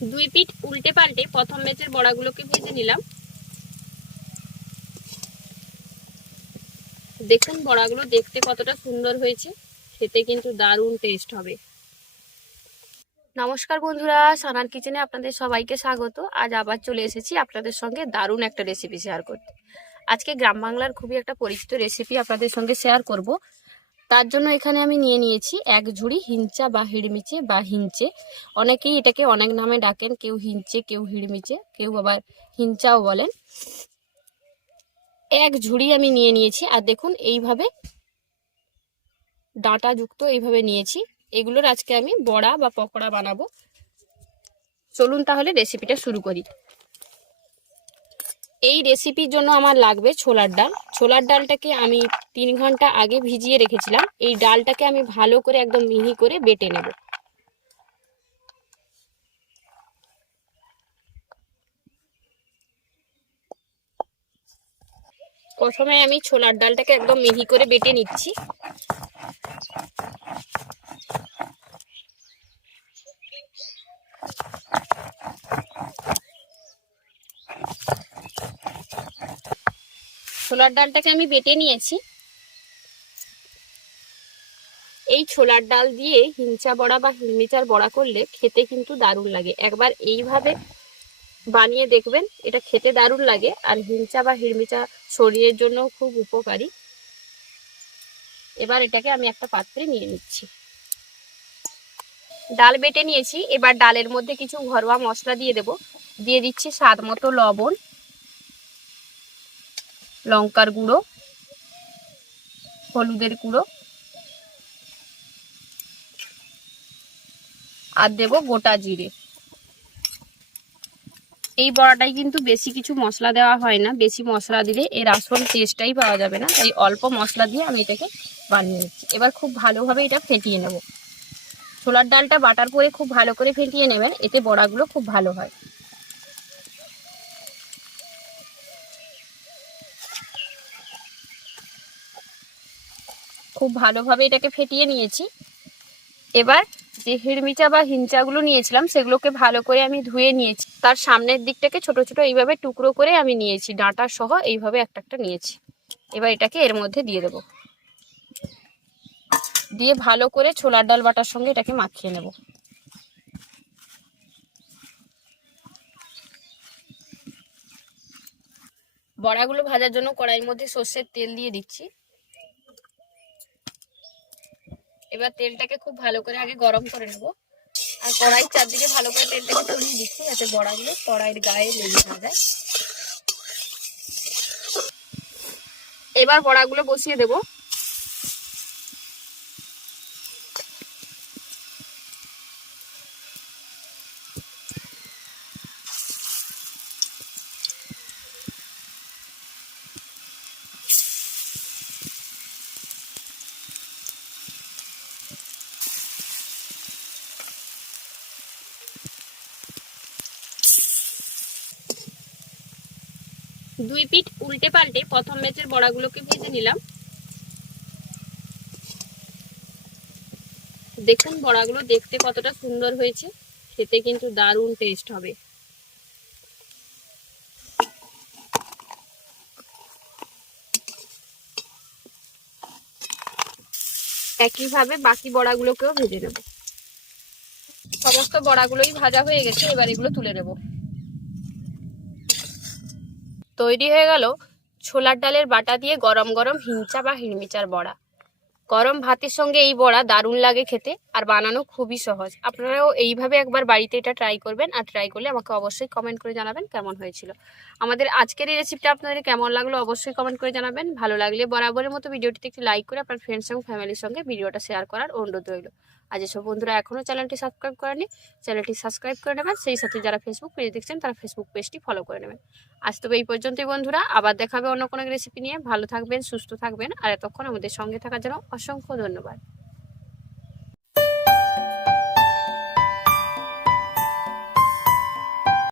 দুই পিঠ উল্টে পাল্টে প্রথম ব্যাচের বড়াগুলোকে ভেজে নিলাম। দেখুন বড়াগুলো দেখতে কতটা সুন্দর হয়েছে, খেতে কিন্তু দারুণ টেস্ট হবে। নমস্কার বন্ধুরা, সানার কিচেনে আপনাদের সবাইকে স্বাগত। আজ আবার চলে এসেছি আপনাদের সঙ্গে দারুণ একটা রেসিপি শেয়ার করতে। আজকে গ্রাম বাংলার খুবই একটা পরিচিত রেসিপি আপনাদের সঙ্গে শেয়ার করব। তার জন্য এখানে আমি নিয়ে নিয়েছি এক ঝুড়ি হিঞ্চা বা হিড়মিচে বা হিঞ্চে। অনেকেই এটাকে অনেক নামে ডাকেন, কেউ হিঞ্চে, কেউ হিড়মিচে, কেউ আবার হিঞ্চাও বলেন। এক ঝুড়ি আমি নিয়ে নিয়েছি, আর দেখুন এইভাবে ডাঁটা যুক্ত এইভাবে নিয়েছি। এগুলোর আজকে আমি বড়া বা পকোড়া বানাবো। চলুন তাহলে রেসিপিটা শুরু করি। এই রেসিপির জন্য আমার লাগবে ছোলার ডাল। ছোলার ডালটাকে আমি তিন ঘণ্টা আগে ভিজিয়ে রেখেছিলাম। এই ডালটাকে আমি ভালো করে একদম মিহি করে বেটে নেব। প্রথমে আমি ছোলার ডালটাকে একদম মিহি করে বেটে নিচ্ছি। ছোলার ডালটাকে আমি বেটে নিয়েছি। এই ছোলার ডাল দিয়ে হিঞ্চা বড়া বা হিলমিচার বড়া করলে খেতে কিন্তু দারুণ লাগে। একবার এইভাবে বানিয়ে দেখবেন, এটা খেতে দারুণ লাগে আর হিঞ্চা বা হিরমিচা শরীরের জন্য খুব উপকারী। এবার এটাকে আমি একটা পাত্রে নিয়ে নিচ্ছি। ডাল বেটে নিয়েছি, এবার ডালের মধ্যে কিছু ঘরোয়া মশলা দিয়ে দেব। দিয়ে দিচ্ছি স্বাদ মতো লবণ। লঙ্কার গুঁড়ো, হলুদের গুঁড়ো, আর দেব গোটা জিরে। এই বড়াটাই কিন্তু বেশি কিছু মশলা দেওয়া হয় না, বেশি মশলা দিলে এর আসল টেস্টটাই পাওয়া যাবে না। তাই অল্প মশলা দিয়ে আমি এটাকে বানিয়ে নিচ্ছি। এবার খুব ভালোভাবে এটা ফেটিয়ে নেব। ছোলার ডালটা বাটার পরে খুব ভালো করে ফেটিয়ে নেবেন, এতে বড়াগুলো খুব ভালো হয়। খুব ভালোভাবে এটাকে ফেটিয়ে নিয়েছি। এবার যে হিড়মিচা বা হিঞ্চাগুলো নিয়েছিলাম, সেগুলোকে ভালো করে আমি ধুয়ে নিয়েছি। তার সামনের দিকটাকে ছোট ছোট এইভাবে টুকরো করে আমি নিয়েছি। ডাঁটা সহ এইভাবে একটা একটা নিয়েছি। এবার এটাকে এর মধ্যে দিয়ে দেব। দিয়ে ভালো করে ছোলার ডাল বাটার সঙ্গে এটাকে মাখিয়ে নেব। বড়াগুলো ভাজার জন্য কড়াইয়ের মধ্যে সর্ষের তেল দিয়ে দিচ্ছি। এবার তেলটাকে খুব ভালো করে আগে গরম করে নেব। আর কড়াই চারদিকে ভালো করে তেলটাকে ছড়িয়ে দিচ্ছি, যাতে বড়াগুলো কড়াইয়ের গায়ে লেগে না যায়। এবার বড়াগুলো বসিয়ে দেব। দুই পিঠ উল্টে পাল্টে প্রথম ব্যাচের বড়াগুলোকে ভেজে নিলাম। দেখুন বড়াগুলো দেখতে কতটা সুন্দর হয়েছে, খেতে কিন্তু দারুণ টেস্ট হবে। একইভাবে বাকি বড়াগুলোকেও ভেজে নেব। সমস্ত বড়াগুলোই ভাজা হয়ে গেছে, এবার এগুলো তুলে নেব। তৈরি হয়ে গেল ছোলার ডালের বাটা দিয়ে গরম গরম হিঞ্চা বা হিড়মিচার বড়া। গরম ভাতের সঙ্গে এই বড়া দারুণ লাগে খেতে আর বানানো খুবই সহজ। আপনারাও এইভাবে একবার বাড়িতে এটা ট্রাই করবেন আর ট্রাই করলে আমাকে অবশ্যই কমেন্ট করে জানাবেন কেমন হয়েছিল। আমাদের আজকের এই রেসিপিটা আপনাদের কেমন লাগল অবশ্যই কমেন্ট করে জানাবেন। ভালো লাগলে বরাবরের মতো ভিডিওটিতে একটি লাইক করে আপনার ফ্রেন্ডস এবং ফ্যামিলির সঙ্গে ভিডিওটা শেয়ার করার অনুরোধ রইল। আর যেসব বন্ধুরা এখনও চ্যানেলটি সাবস্ক্রাইব করেনি, চ্যানেলটি সাবস্ক্রাইব করে নেবেন। সেই সাথে যারা ফেসবুক পেজ দেখছেন, তারা ফেসবুক পেজটি ফলো করে নেবেন। আজ তবে এই পর্যন্তই বন্ধুরা, আবার দেখাবে অন্য কোনো রেসিপি নিয়ে। ভালো থাকবেন, সুস্থ থাকবেন। আর এতক্ষণ আমাদের সঙ্গে থাকার জন্য অসংখ্য ধন্যবাদ।